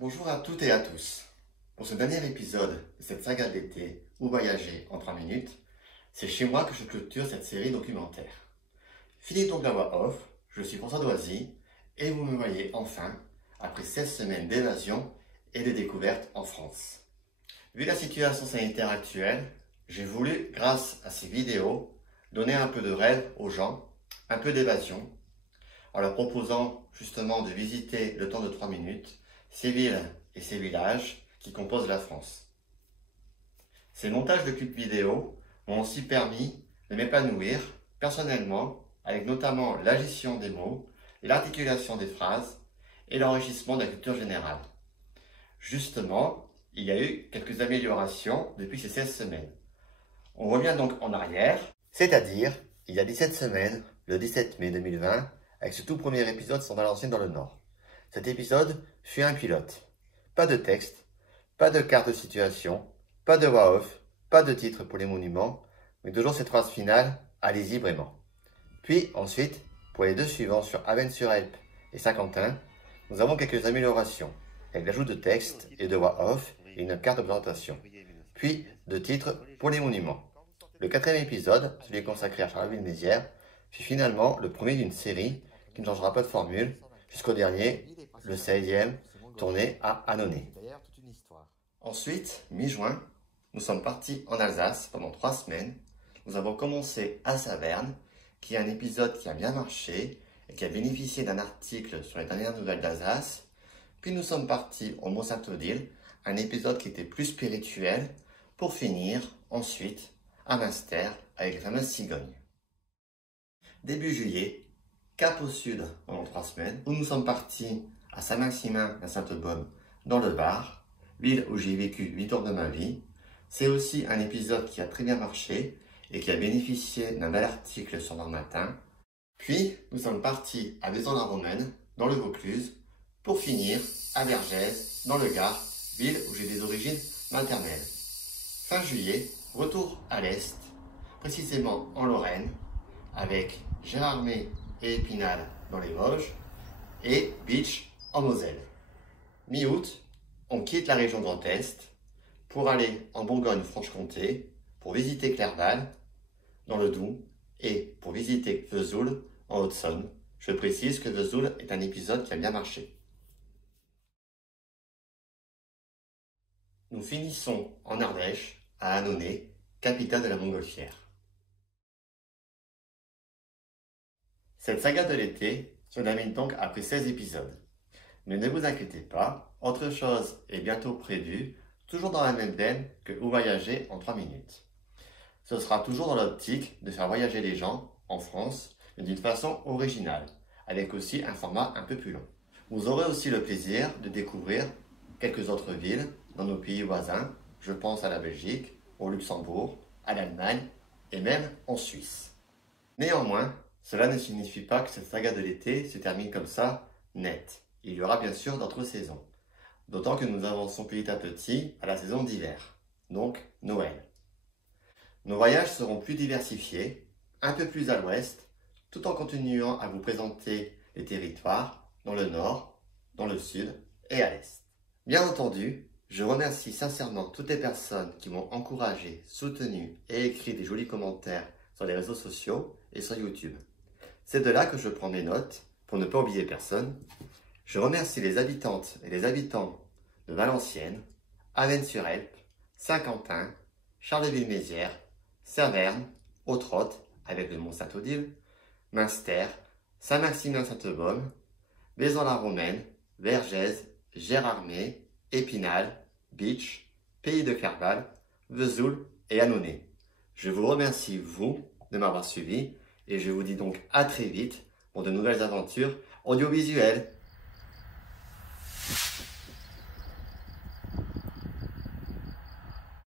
Bonjour à toutes et à tous. Pour ce dernier épisode de cette saga d'été Où voyager en 3 minutes, c'est chez moi que je clôture cette série documentaire. Fini donc la voix off, je suis François Doisy et vous me voyez enfin après 16 semaines d'évasion et de découvertes en France. Vu la situation sanitaire actuelle, j'ai voulu, grâce à ces vidéos, donner un peu de rêve aux gens, un peu d'évasion, en leur proposant justement de visiter le temps de 3 minutes ces villes et ces villages qui composent la France. Ces montages de clips vidéo m'ont aussi permis de m'épanouir personnellement avec notamment la gestion des mots, l'articulation des phrases et l'enrichissement de la culture générale. Justement, il y a eu quelques améliorations depuis ces 16 semaines. On revient donc en arrière, c'est-à-dire il y a 17 semaines, le 17 mai 2020, avec ce tout premier épisode sur Valenciennes dans le Nord. Cet épisode fut un pilote. Pas de texte, pas de carte de situation, pas de voix off, pas de titre pour les monuments, mais toujours cette phrase finale, allez-y vraiment. Puis ensuite, pour les deux suivants sur Avesnes-sur-Helpe et Saint-Quentin, nous avons quelques améliorations, avec l'ajout de texte et de voix off et une carte de présentation, puis de titres pour les monuments. Le quatrième épisode, celui consacré à Charleville-Mézières, fut finalement le premier d'une série qui ne changera pas de formule, jusqu'au dernier, le 16e, tourné à Annonay. Ensuite, mi-juin, nous sommes partis en Alsace pendant 3 semaines. Nous avons commencé à Saverne, qui est un épisode qui a bien marché et qui a bénéficié d'un article sur les dernières nouvelles d'Alsace. Puis nous sommes partis au Mont-Saint-Odile, un épisode qui était plus spirituel, pour finir ensuite à Münster avec les fameuses cigognes. Début juillet, cap au sud pendant 3 semaines, où nous sommes partis à Saint-Maximin-la-Sainte-Baume dans le Var, ville où j'ai vécu 8 ans de ma vie. C'est aussi un épisode qui a très bien marché et qui a bénéficié d'un bel article sur Nord Matin. Puis nous sommes partis à Vaison-la-Romaine dans le Vaucluse pour finir à Vergès dans le Gard, ville où j'ai des origines maternelles. Fin juillet, retour à l'Est, précisément en Lorraine, avec Gérardmer et Épinal dans les Vosges et Bitche en Moselle. Mi-août, on quitte la région Grand Est pour aller en Bourgogne-Franche-Comté, pour visiter Clerval dans le Doubs et pour visiter Vesoul en Haute-Saône. Je précise que Vesoul est un épisode qui a bien marché. Nous finissons en Ardèche, à Annonay, capitale de la Montgolfière. Cette saga de l'été se termine donc après 16 épisodes. Mais ne vous inquiétez pas, autre chose est bientôt prévue, toujours dans la même veine que Où voyager en 3 minutes. Ce sera toujours dans l'optique de faire voyager les gens en France, mais d'une façon originale, avec aussi un format un peu plus long. Vous aurez aussi le plaisir de découvrir quelques autres villes dans nos pays voisins, je pense à la Belgique, au Luxembourg, à l'Allemagne et même en Suisse. Néanmoins, cela ne signifie pas que cette saga de l'été se termine comme ça, net. Il y aura bien sûr d'autres saisons. D'autant que nous avançons petit à petit à la saison d'hiver, donc Noël. Nos voyages seront plus diversifiés, un peu plus à l'ouest, tout en continuant à vous présenter les territoires dans le nord, dans le sud et à l'est. Bien entendu, je remercie sincèrement toutes les personnes qui m'ont encouragé, soutenu et écrit des jolis commentaires sur les réseaux sociaux et sur YouTube. C'est de là que je prends mes notes, pour ne pas oublier personne. Je remercie les habitantes et les habitants de Valenciennes, Avesnes-sur-Helpe, Saint-Quentin, Charleville-Mézières, Saverne, Autrotte, avec le Mont-Saint-Odile, Münster, Saint-Maximin-Sainte-Baume, Vaison-la-Romaine, Vergès, Gérardmer, Épinal, Bitche, Pays de Clerval, Vesoul et Annonay. Je vous remercie, vous, de m'avoir suivi et je vous dis donc à très vite pour de nouvelles aventures audiovisuelles.